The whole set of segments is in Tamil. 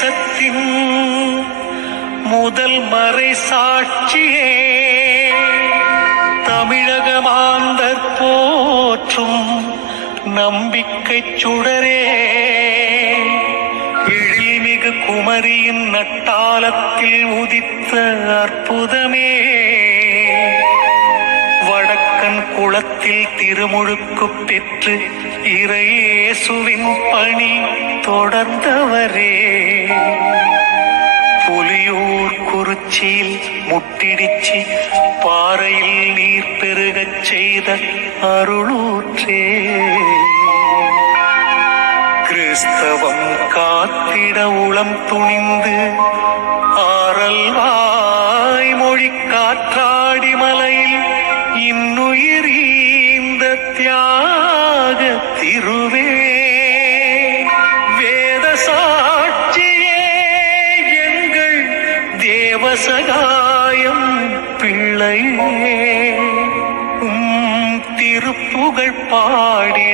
தேசத்தின் முதல் மறை சாட்சியே. தமிழகமாந்தற் போற்றும் நம்பிக்கை சுடரே. எழில்மிகு குமரியின் நட்டாலத்தில் உதித்த அற்புதமே. வடக்கன் குளத்தில் திருமுழுக்கு பெற்று இறையேசுவின் பணி தொடர்ந்தவரே. புலியூர் குறிச்சியில் முட்டிடிச்சி பாறையில் நீர் பெருகச் செய்த அருளூற்றே. கிறிஸ்தவம் காத்திட உளம் துணிந்து ஆரல் வாய்மொழி காற்றாடி மலையில் இன்னுயிரீ தியாக திருவே. வேத சாட்சியே எங்கள் தேவசகாயம் பிள்ளையே. உம் திருப்புகழ் பாடி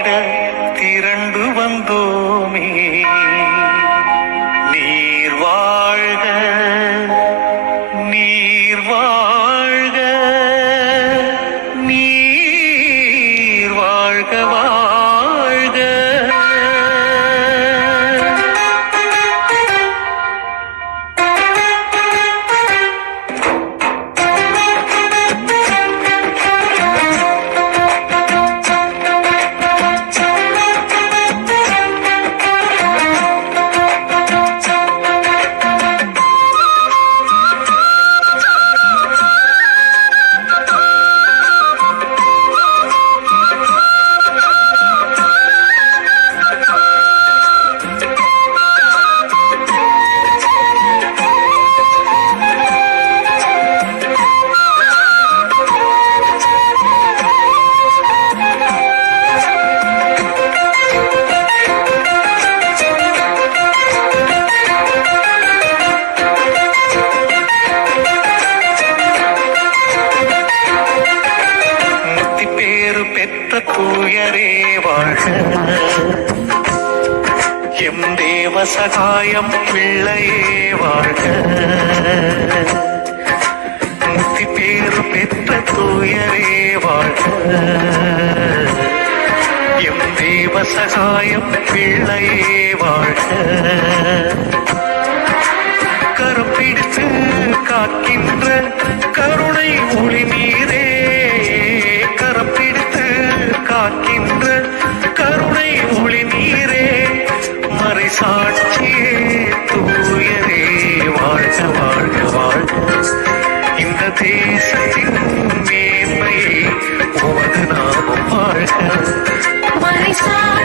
தேவ சகாயம் பிள்ளையே வாழ்க கரம் பிடித்து காக்கின்ற கருணை ஒளி நீரே கரம் பிடித்து காக்கின்ற கருணை ஒளி நீரே மறை சாட்சியே தூயரே வாழ்க வாழ்க வாழ்க இந்த தேசத்தின் மேன்மையை உமது நாமம் வாழ்க மறைசாட்சியே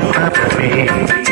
to me.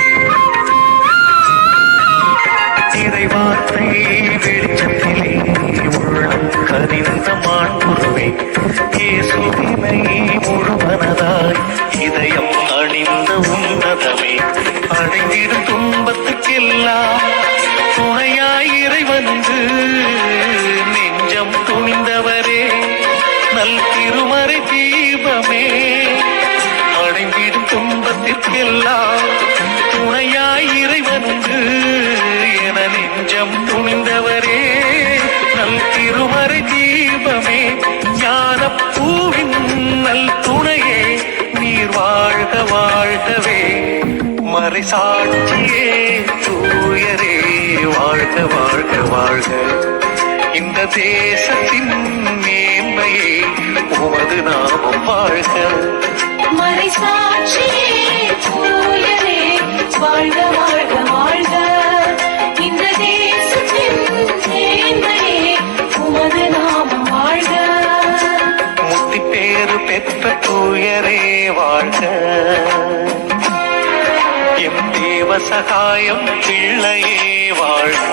தேசத்தின் மேன்மையை உமது நாமம் வாழ்க. மறை சாட்சியே தூயரே வாழ்க வாழ்க வாழ்க. இந்த தேசத்தின் மேன்மையே உமது நாமம் வாழ்க. முத்தி பேறு பெற்ற தூயரே வாழ்க. எம் தேவ சகாயம் பிள்ளையே வாழ்க.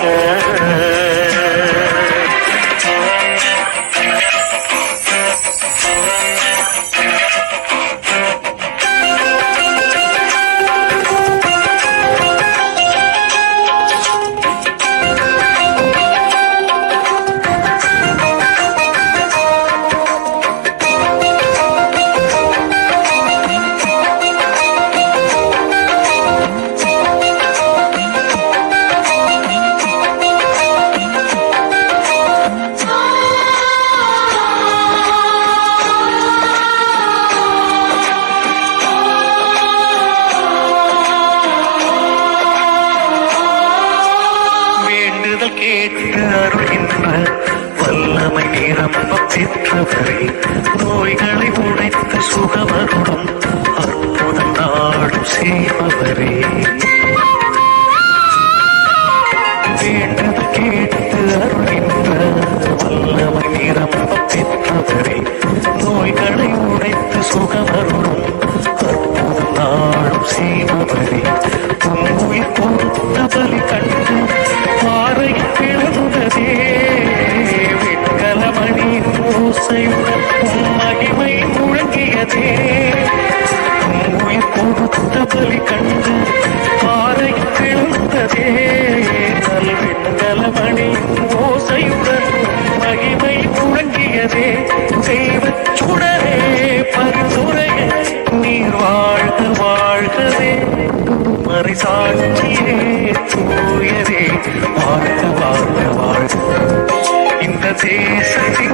பலி கண்ட பாறை கிழந்ததே கல்வின் கலமணி ஓசையுடன் மகிமை முழங்கியதே தெய்வ சுடரே பரிந்துரையே நீர் வாழ்க வாழ்கவே. மறைசாட்சியே தூயதே வாழ்க வாழ்க வாழ்க. இந்த தேசத்தில்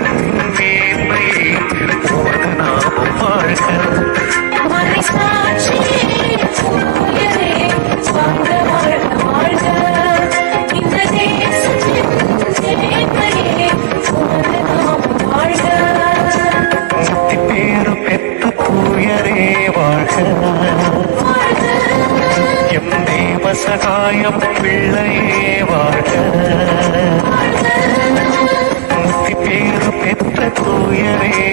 சகாயம் பிள்ளையே வாழ்க முக்தி பேறு பெற்ற தூயரே.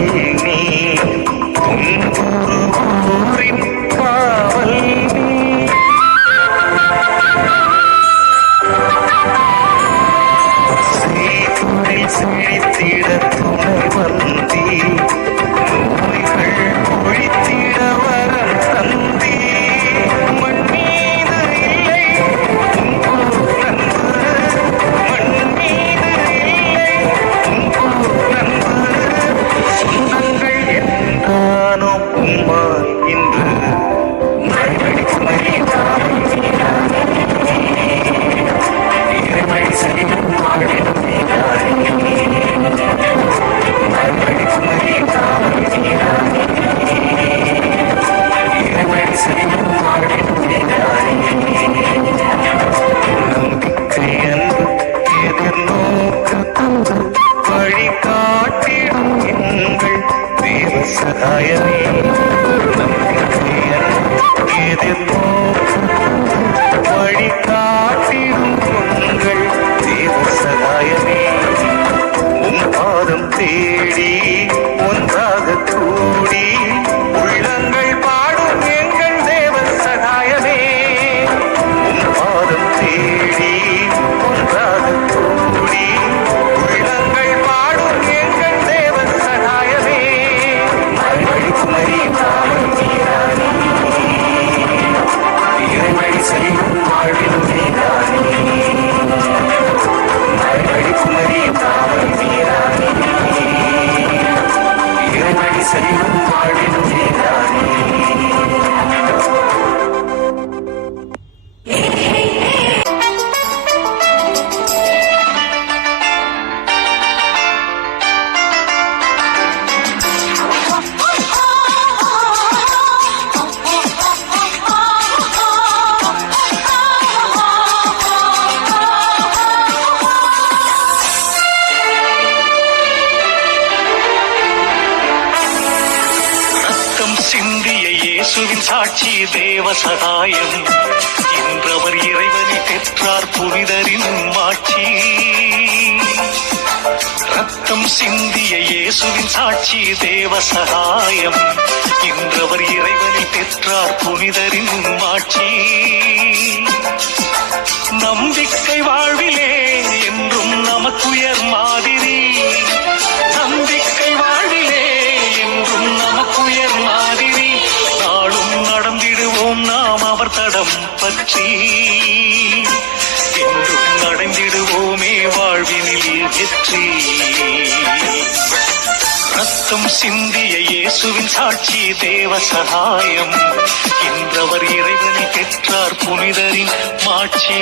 Amém. Yeah. காட்சி என்றும் அடைந்திடுவோமே வாழ்வினில் வெற்றி. ரத்தம் சிந்திய இயேசுவின் சாட்சி தேவ சகாயம். என்றவர் இறைவனை பெற்றார் புனிதரின் மாட்சி.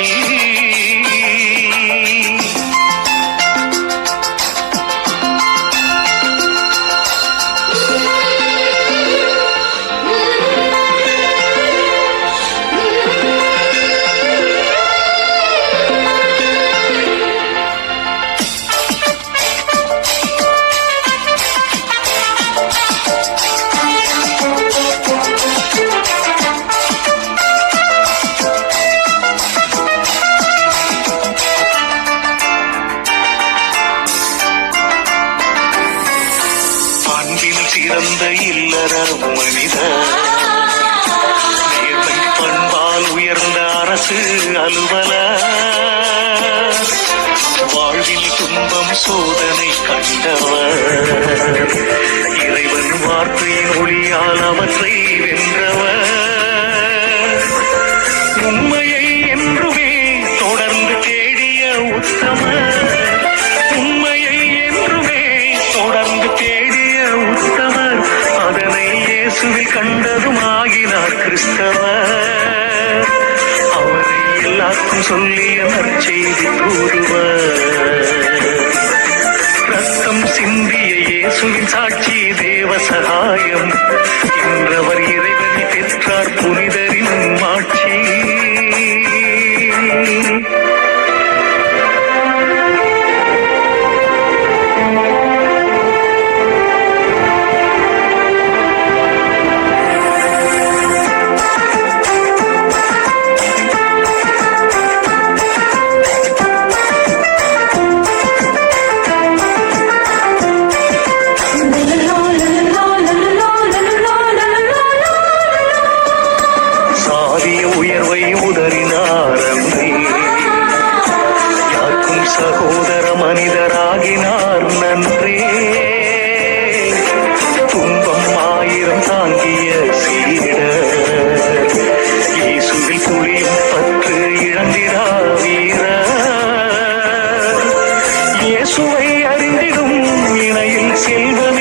உலகம் என்றவர் இறைவன் பெற்றார் புனிதர். சுவை அறிந்திடும் இணையில் செல்வம்.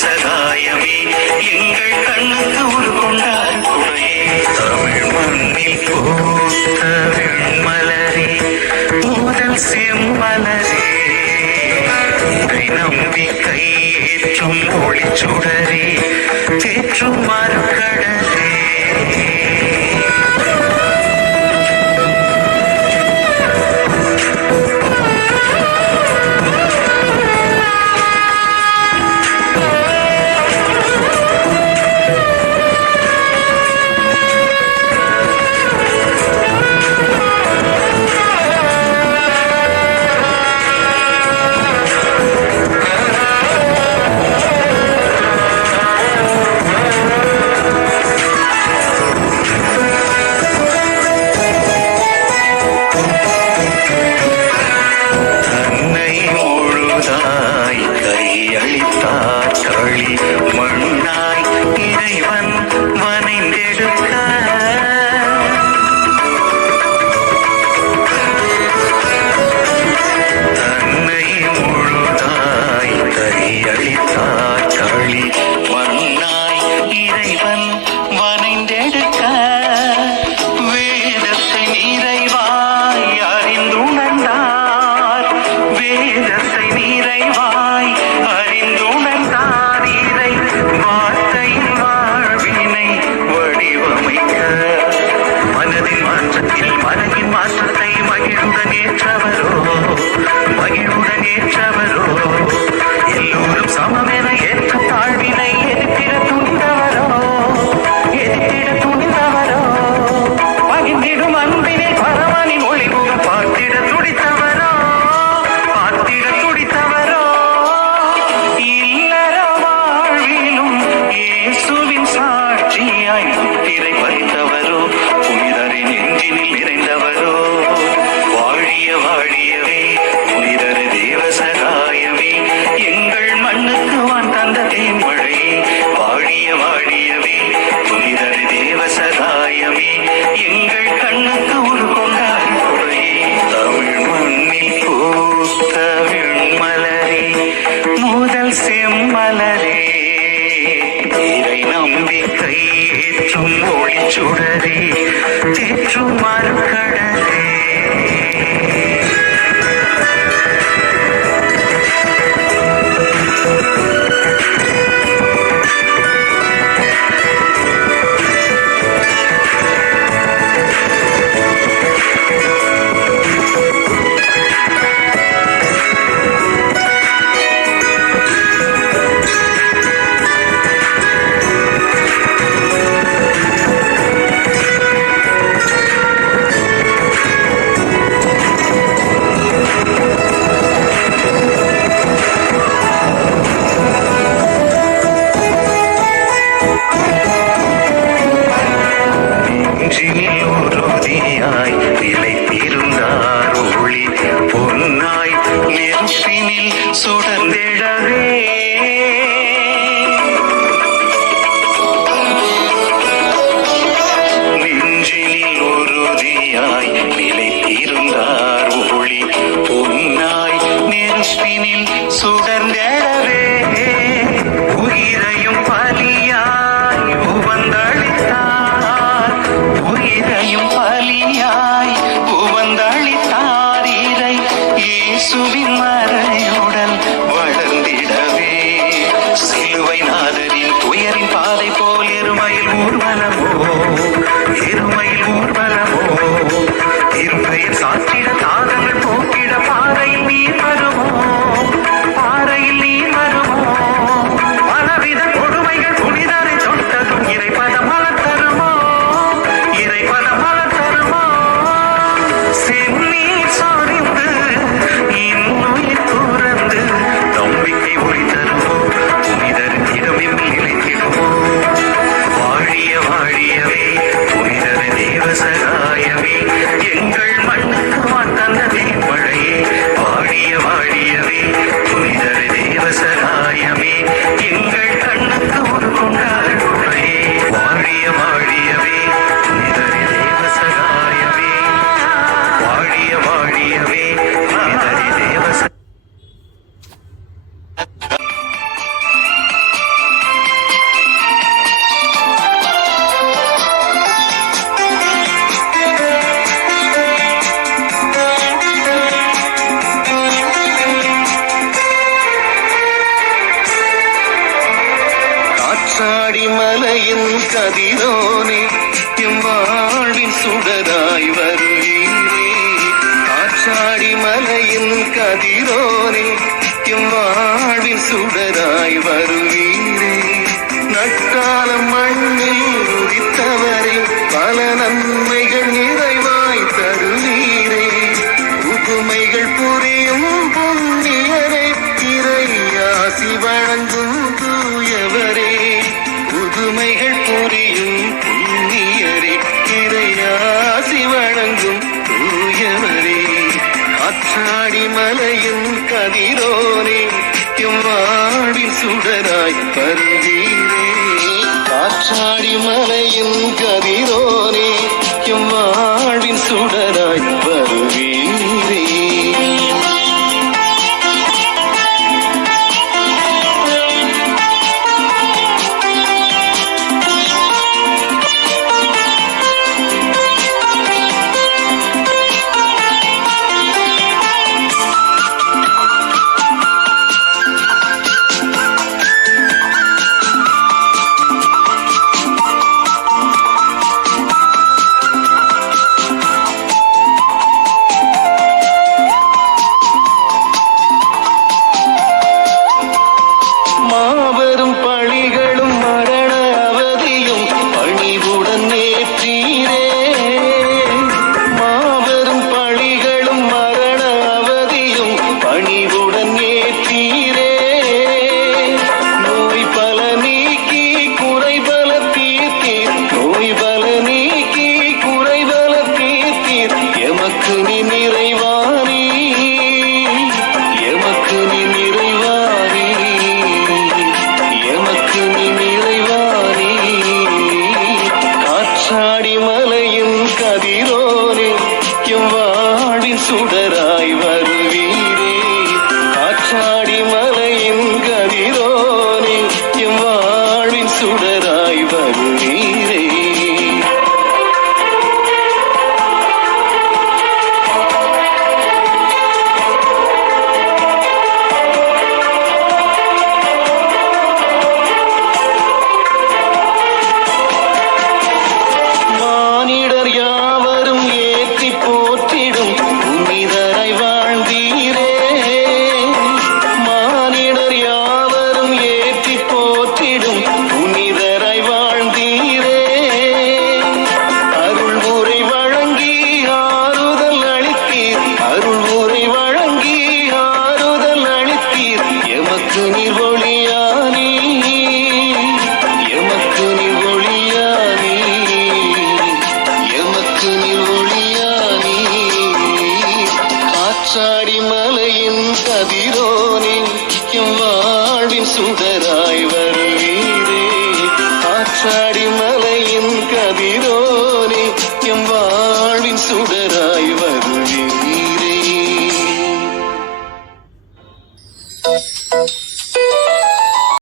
சகாயமே எங்கள் கண்ணுக்கு ஒரு கொண்டார் குறையே. தமிழ் மண்ணில் பூத்த வெண்மலரே முதல் செம்மலரே நம்பி கையேற்றும் ஒளிச்சுடரே தேற்றும் மறுகடலே. Yeah. காற்றாடி